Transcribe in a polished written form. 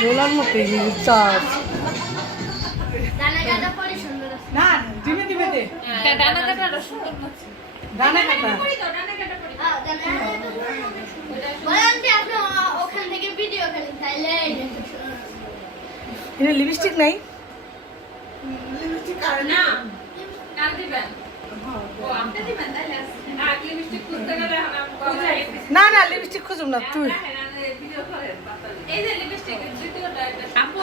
জোলার মতো চাষ না দিবে দিবে দে ডানা কাটা সুন্দর দানা কাটা ওখান থেকে ভিডিও খেলি তাইলে এটা লিপস্টিক নাই লিপস্টিক আর না কাল দিবেন ও আপনি দিবেন তাহলে না লিপস্টিক খুঁজতে গেলে না না লিপস্টিক খুঁজুম না তুই ভিডিও করে এই যে লিপস্টিক দ্বিতীয়টা একটা আপু